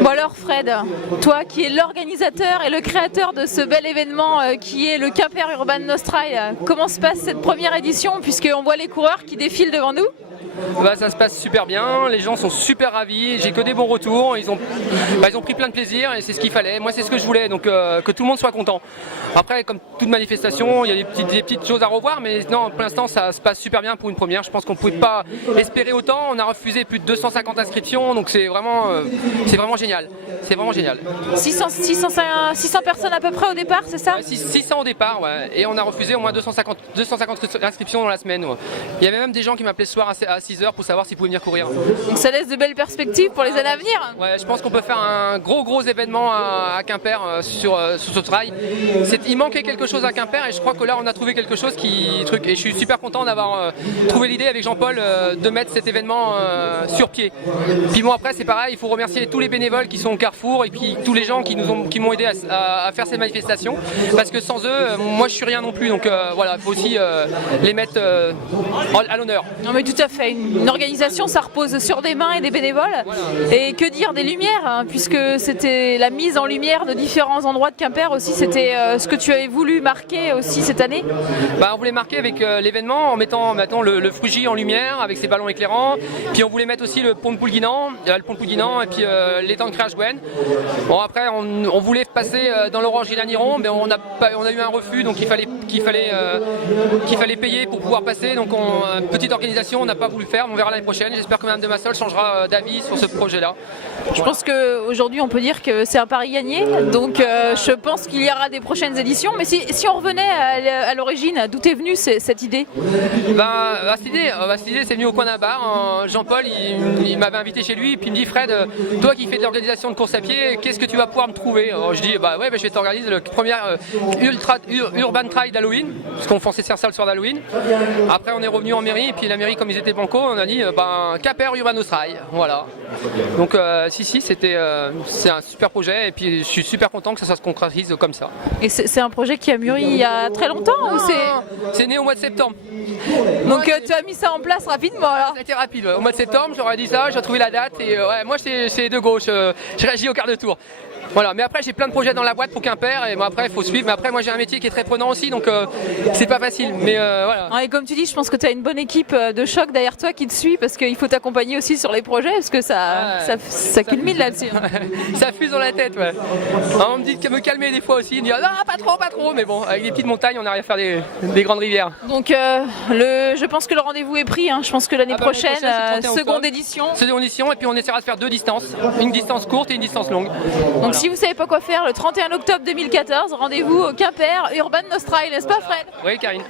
Bon alors Fred, toi qui es l'organisateur et le créateur de ce bel événement qui est le Quimper Urban Nostrail, comment se passe cette première édition puisqu'on voit les coureurs qui défilent devant nous? Bah, ça se passe super bien, les gens sont super ravis, j'ai que des bons retours, ils ont pris plein de plaisir et c'est ce qu'il fallait, moi c'est ce que je voulais, donc que tout le monde soit content. Après comme toute manifestation, il y a des petites choses à revoir, mais non, pour l'instant ça se passe super bien pour une première, je pense qu'on ne pouvait pas espérer autant, on a refusé plus de 250 inscriptions, donc c'est vraiment génial, c'est vraiment génial. 600 personnes à peu près au départ, c'est ça? 600 au départ, ouais, et on a refusé au moins 250 inscriptions dans la semaine. Ouais. Il y avait même des gens qui m'appelaient ce soir à 6h pour savoir s'ils pouvaient venir courir. Donc ça laisse de belles perspectives pour les années à venir. Ouais, je pense qu'on peut faire un gros événement à Quimper sur ce trail. Il manquait quelque chose à Quimper et je crois que là on a trouvé quelque chose et je suis super content d'avoir trouvé l'idée avec Jean-Paul de mettre cet événement sur pied. Puis bon après c'est pareil, il faut remercier tous les bénévoles qui sont au Carrefour et puis tous les gens qui m'ont aidé à faire ces manifestations parce que sans eux, moi je suis rien non plus, donc voilà, il faut aussi les mettre à l'honneur. Non mais tout à fait, une organisation ça repose sur des mains et des bénévoles, voilà. Et que dire des lumières, hein, puisque c'était la mise en lumière de différents endroits de Quimper aussi, c'était ce que tu avais voulu marquer aussi cette année. Bah, on voulait marquer avec l'événement en mettant maintenant le Frugy en lumière avec ses ballons éclairants, puis on voulait mettre aussi le pont de Poulguinan et puis l'étang de Créage-Gwen. Bon après on voulait passer dans l'orangerie d'Aniron, mais on a eu un refus, donc il fallait payer pour pouvoir passer, donc petite organisation, on n'a pas voulu faire, on verra l'année prochaine. J'espère que Mme de Massol changera d'avis sur ce projet-là. Je pense qu'aujourd'hui on peut dire que c'est un pari gagné, donc je pense qu'il y aura des prochaines éditions, mais si on revenait à l'origine, d'où est venue cette idée? Cette idée c'est venu au coin d'un bar, Jean-Paul il m'avait invité chez lui, et puis il me dit Fred, toi qui fais de l'organisation de course à pied, qu'est-ce que tu vas pouvoir me trouver? Alors, je dis ouais, je vais t'organiser le premier Urban Trail d'Halloween, parce qu'on pensait faire ça le soir d'Halloween. Après on est revenu en mairie, et puis la mairie comme ils étaient banco, on a dit Quimper Urban Nostrail, voilà. Donc c'est un super projet et puis je suis super content que ça se concrétise comme ça. Et c'est un projet qui a mûri il y a très longtemps ou c'est né au mois de septembre. Donc tu as mis ça en place rapidement alors? C'était rapide, ouais. Au mois de septembre j'aurais dit ça, j'ai trouvé la date et ouais, moi c'est de gauche, j'ai réagi au quart de tour. Voilà, mais après j'ai plein de projets dans la boîte pour Quimper et bon, après il faut suivre, mais après moi j'ai un métier qui est très prenant aussi, donc c'est pas facile, mais voilà. Et comme tu dis, je pense que tu as une bonne équipe de choc derrière toi qui te suit parce qu'il faut t'accompagner aussi sur les projets parce que ça culmine là-dessus. Ça fuse dans la tête, ouais. On me dit de me calmer des fois aussi, on me dit non pas trop, mais bon avec des petites montagnes on arrive à faire des grandes rivières. Donc je pense que le rendez-vous est pris, hein. Je pense que l'année prochaine, seconde édition. Seconde édition et puis on essaiera de faire 2 distances, une distance courte et une distance longue. Donc si vous savez pas quoi faire, le 31 octobre 2014, rendez-vous au Quimper Urban Nostrail, n'est-ce pas Fred? Oui Karine.